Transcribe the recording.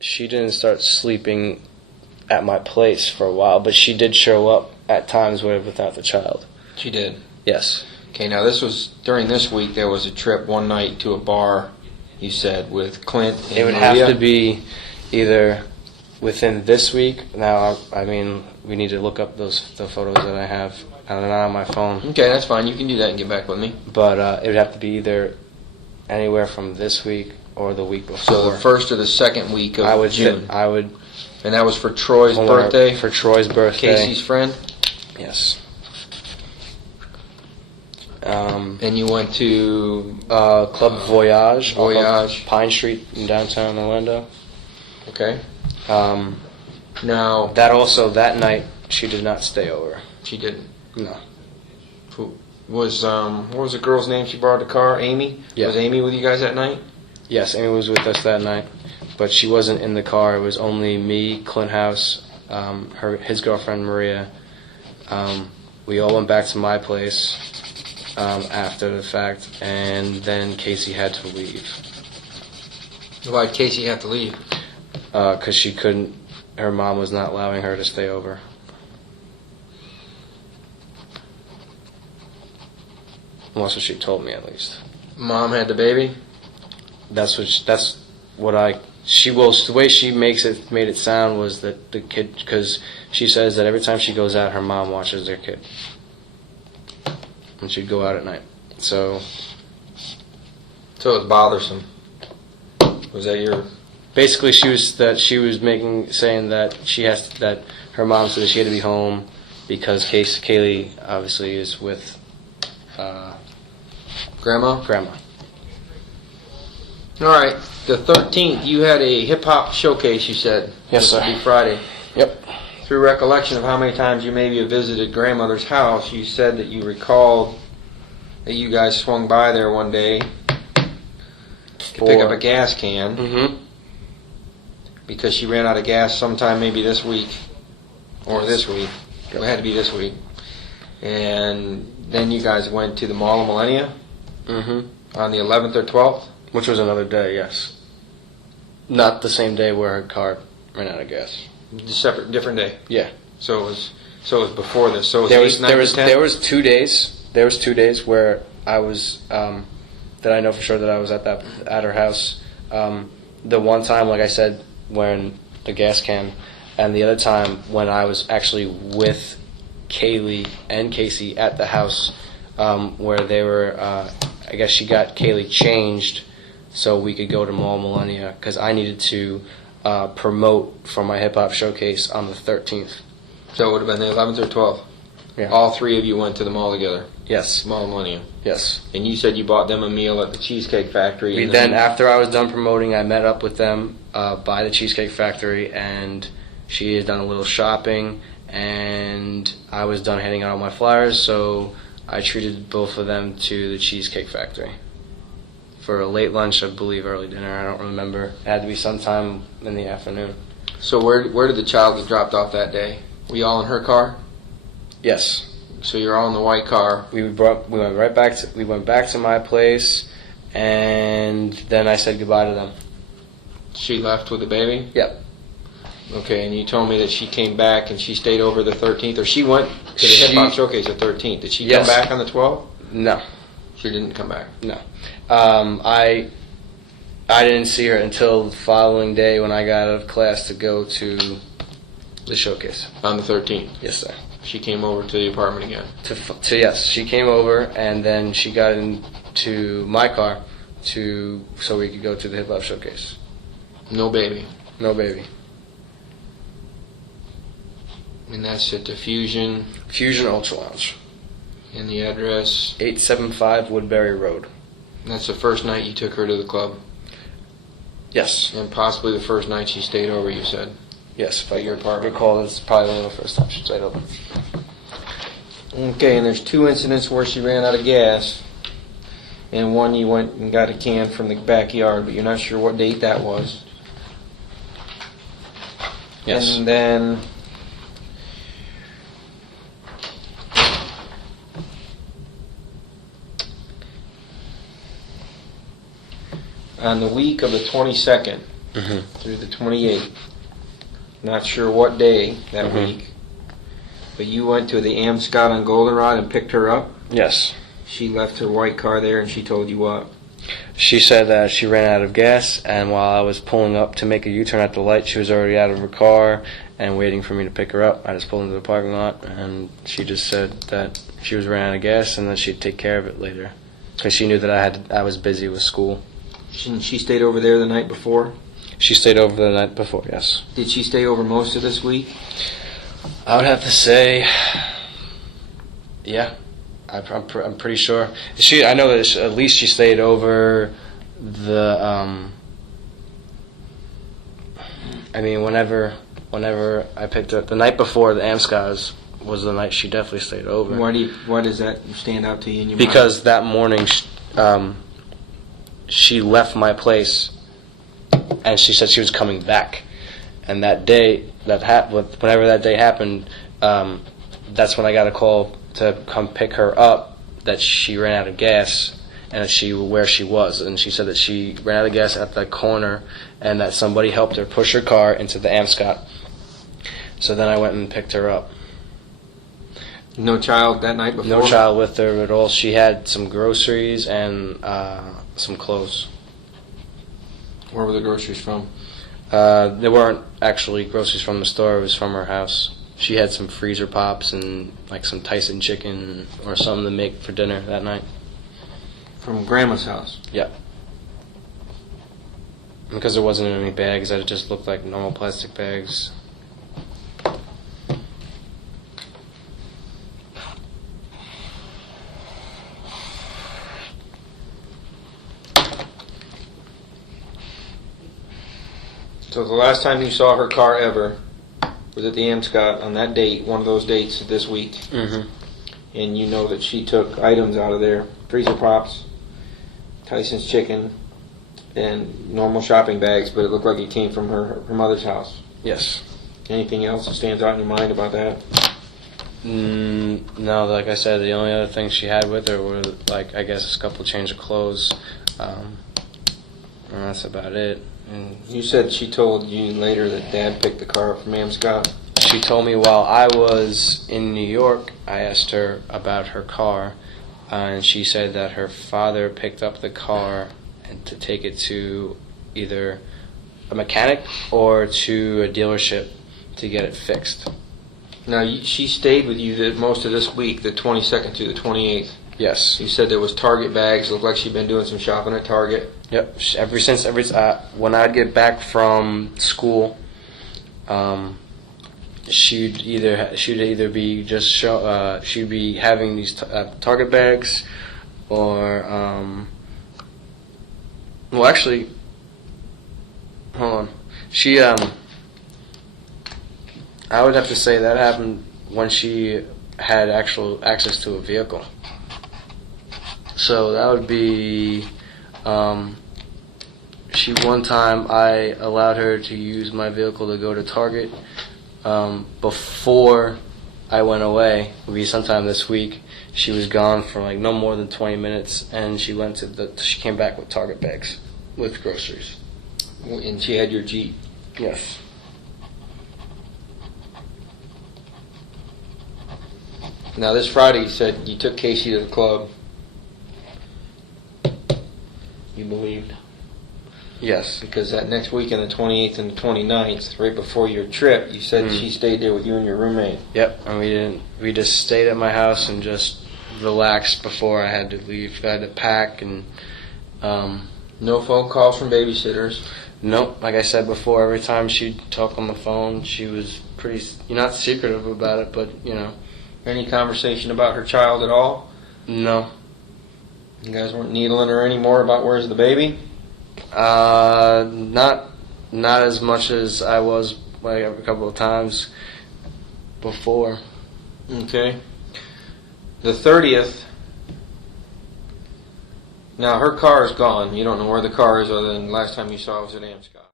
she didn't start sleeping at my place for a while, but she did show up at times without the child. She did? Yes. Okay, now this was, during this week, there was a trip one night to a bar, you said, with Clint and It would Maria. have to be either within this week. Now, I mean, we need to look up the photos that I have. They're not on my phone. Okay, that's fine. You can do that and get back with me. But it would have to be either anywhere from this week or the week before. So the first or the second week of June. And that was for Troy's birthday? For Troy's birthday. Casey's friend? Yes. And you went to... Club Voyage. Voyage. Pine Street in downtown Orlando. Okay. Now... That night, she did not stay over. She didn't? No. What was the girl's name she borrowed the car? Amy? Yeah. Was Amy with you guys that night? Yes, Amy was with us that night. But she wasn't in the car. It was only me, Clint House, his girlfriend Maria. We all went back to my place after the fact, and then Casey had to leave. Why did Casey have to leave? Because she couldn't. Her mom was not allowing her to stay over. Well, that's what she told me, at least. Mom had the baby? The way she made it sound was that the kid, because she says that every time she goes out, her mom watches their kid. And she'd go out at night. So it's bothersome. Was that your... Basically, saying that that her mom said that she had to be home because Caylee obviously is with Grandma? Grandma. All right. The 13th, you had a hip-hop showcase, you said. Yes, sir. This would be Friday. Yep. Through recollection of how many times you maybe have visited grandmother's house, you said that you recalled that you guys swung by there one day to pick up a gas can. Mm-hmm. Because she ran out of gas sometime maybe this week. Or this week. It had to be this week. And then you guys went to the Mall of Millennia on the 11th or 12th? Which was another day, yes. Not the same day where her car ran out of gas. Different day. Yeah. So it was before this. So it was there was 2 days. There was 2 days where I was that I know for sure that I was at her house. The one time, like I said, when the gas can, and the other time when I was actually with Caylee and Casey at the house, where they were. I guess she got Caylee changed so we could go to Mall Millennia because I needed to promote for my hip hop showcase on the 13th. So it would have been the 11th or 12th? Yeah. All three of you went to the mall together? Yes. Mall Millennia? Yes. And you said you bought them a meal at the Cheesecake Factory? Then after I was done promoting, I met up with them by the Cheesecake Factory, and she had done a little shopping, and I was done handing out all my flyers, so I treated both of them to the Cheesecake Factory for a late lunch, I believe, early dinner. I don't remember. It had to be sometime in the afternoon. So where did the child get dropped off that day? Were you all in her car? Yes. So you're all in the white car. We went back to my place, and then I said goodbye to them. She left with the baby? Yep. Okay, and you told me that she came back and she stayed over the 13th, or she went to the hip hop showcase the 13th. Did she come back on the 12th? No. She didn't come back? No. I didn't see her until the following day when I got out of class to go to the showcase. On the 13th? Yes, sir. She came over to the apartment again? Yes, she came over, and then she got into my car so we could go to the hip hop showcase. No baby? No baby. And that's at the Fusion Ultra Lounge. And the address? 875 Woodbury Road. And that's the first night you took her to the club? Yes. And possibly the first night she stayed over, you said? Yes, if I recall, it's probably one of the first times she stayed over. Okay, and there's 2 incidents where she ran out of gas. And one you went and got a can from the backyard, but you're not sure what date that was. Yes. And then... on the week of the 22nd, through the 28th. Not sure what day that week. But you went to the Amscot on Goldenrod and picked her up? Yes. She left her white car there, and she told you what? She said that she ran out of gas, and while I was pulling up to make a U-turn at the light, she was already out of her car and waiting for me to pick her up. I just pulled into the parking lot, and she just said that she was running out of gas and that she'd take care of it later, because she knew that I was busy with school. She stayed over there the night before? She stayed over the night before, yes. Did she stay over most of this week? I would have to say, yeah. I'm pretty sure. I know that at least she stayed over the. I mean, whenever I picked her up, the night before the Amscas was the night she definitely stayed over. Why does that stand out to you in your mind? Because that morning, she left my place, and she said she was coming back, and that day whenever that day happened, that's when I got a call to come pick her up, that she ran out of gas and where she was, and she said that she ran out of gas at the corner and that somebody helped her push her car into the Amscot. So then I went and picked her up. No child that night before? No child with her at all. She had some groceries and some clothes. Where were the groceries from? They weren't actually groceries from the store, it was from her house. She had some freezer pops and like some Tyson chicken or something to make for dinner that night. From Grandma's house? Yeah. Because there wasn't any bags, it just looked like normal plastic bags. So the last time you saw her car ever was at the Amscot on that date, one of those dates this week. Mm-hmm. And you know that she took items out of there, freezer pops, Tyson's chicken, and normal shopping bags, but it looked like it came from her mother's house. Yes. Anything else that stands out in your mind about that? No, like I said, the only other things she had with her were, like, I guess a couple change of clothes. And that's about it. And you said she told you later that Dad picked the car up from Amscot. she told me while I was in New York, I asked her about her car, and she said that her father picked up the car and to take it to either a mechanic or to a dealership to get it fixed. Now, she stayed with you most of this week, the 22nd to the 28th. Yes. You said there was Target bags. Looked like she'd been doing some shopping at Target. Yep. When I'd get back from school, she'd either be she'd be having these Target bags, or well, actually, hold on. I would have to say that happened when she had actual access to a vehicle. So that would be, one time I allowed her to use my vehicle to go to Target before I went away. It would be sometime this week. She was gone for like no more than 20 minutes, and she came back with Target bags with groceries. And she had your Jeep. Yes. Now, this Friday, you said you took Casey to the club. You believed? Yes. Because that next weekend, the 28th and the 29th, right before your trip, you said she stayed there with you and your roommate. Yep, and we just stayed at my house and just relaxed before I had to leave. I had to pack and no phone calls from babysitters. Nope. Like I said before, every time she'd talk on the phone, she was pretty, not secretive about it, but, Any conversation about her child at all? No. You guys weren't needling her anymore about where's the baby? Not as much as I was like a couple of times before. Okay. The 30th. Now her car is gone. You don't know where the car is other than last time you saw it was at Amscot.